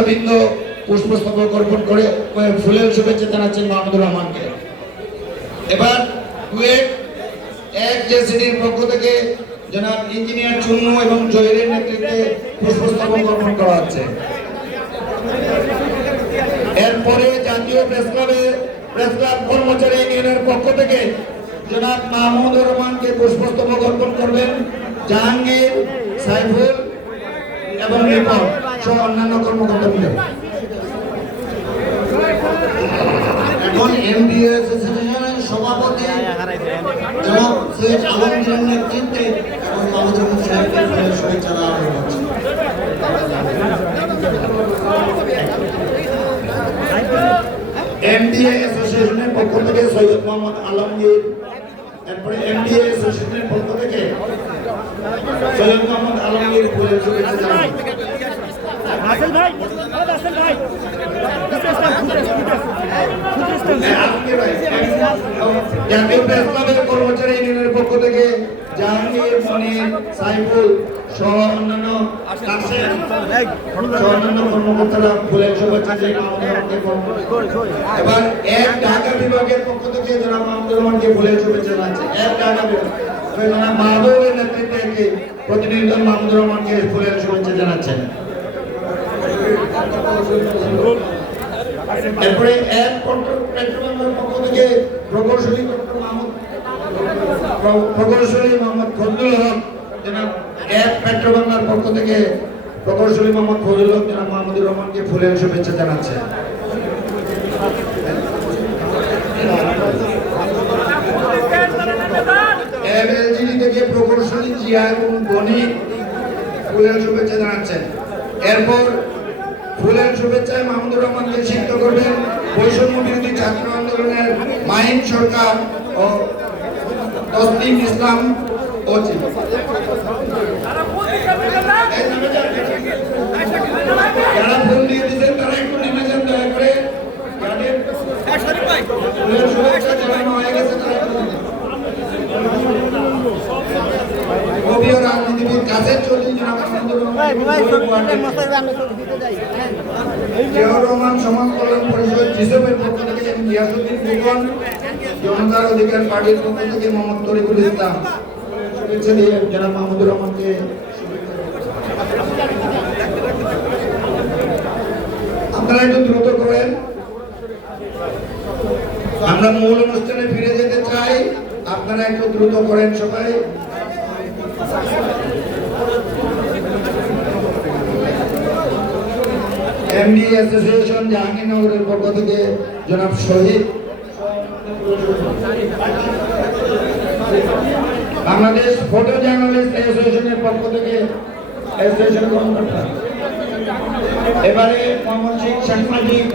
নেতৃবৃন্দ পুষ্পস্তবক অর্পণ করে ফুলের শুভেচ্ছা জানাচ্ছেন মাহমুদুর রহমানকে। এবার কুয়েট এক জেসিডির পক্ষ থেকে জনাব ইঞ্জিনিয়ার চুন্নু এবং জহিরের নেতৃত্বে পুষ্পস্তবক অর্পণ করা হচ্ছে। এরপরে জাতীয় প্রেস ক্লাবে, প্রেস ক্লাব কর্মচারী ইউনিয়নের পক্ষ থেকে জনাব মাহমুদুর রহমানকে পুষ্পস্তবক অর্পণ করবেন জাহাঙ্গীর, সাইফুল এবং রিপন। সহ অন্যান্য কর্মকর্তা মিলে এখন এমবিএ অ্যাসোসিয়েশনের সভাপতি জনাব সৈয়দ আলমগীরের নেতৃত্বে এখন রহমান সাহেবকে শুভেচ্ছা দেওয়া হচ্ছে। এমডিএ অ্যাসোসিয়েশনের পক্ষ থেকে সৈয়দ মোহাম্মদ আলমগীর এরপরে এমডিএ অ্যাসোসিয়েশনের পক্ষ থেকে সৈয়দ মোহাম্মদ আলমগীর ফুলের শুভেচ্ছা জানাবেন রাসেল ভাই, ও ভাই। কর্মচারী পক্ষ থেকে এবার এক ঢাকা বিভাগের পক্ষ থেকে জনাব মাহমুদুর রহমানকে ফুলের শুভেচ্ছা এক ঢাকা বিভাগ। মাহবুবের নেতৃত্বে প্রতিনিধি মাহমুদুর রহমানকে ফুলের শুভেচ্ছা জানাচ্ছেন। প্রকৌশলী মাহমুদ প্রকৌশলী হক এক প্রকৌশলী মোহাম্মদ ফজলুল রহমানকে ফুলের শুভেচ্ছা জানাচ্ছে। থেকে প্রকৌশলী জিয়া এবং ফুলের শুভেচ্ছা জানাচ্ছেন। এরপর ফুলের শুভেচ্ছায় মাহমুদুর রহমানকে সিদ্ধ করবেন। বৈষম্য বিরোধী ছাত্র আন্দোলনের মাহিন সরকার ও তসলিম ইসলাম ও জি- এই নেমে যান। যারা ফুল দিয়ে দিয়েছেন তারা একটু নেমে যান দয়া করে যাদের ফুলের শুভেচ্ছা জানানো হয়ে গেছে তারা একটু নেমে যান। কবি ও রাজনীতিবিদ কাছের চল্লিশ জন মাহমুদুর রহমান জনতার অধিকার পার্টির পক্ষ থেকে মোহাম্মদ তরিকুল ইসলাম। শুভেচ্ছা দিয়ে মাহমুদুর রহমানকে আপনারা একটু দ্রুত করেন। আমরা মূল অনুষ্ঠানে ফিরে যেতে চাই। আপনারা একটু দ্রুত করেন সবাই। এমডি অ্যাসোসিয়েশন জাহাঙ্গীরনগরের পক্ষ থেকে জনাব শহীদ। বাংলাদেশ ফটো জার্নালিস্ট অ্যাসোসিয়েশনের পক্ষ থেকে অ্যাসোসিয়েশন কর্মকর্তা এবারে মোহাম্মদ সাংবাদিক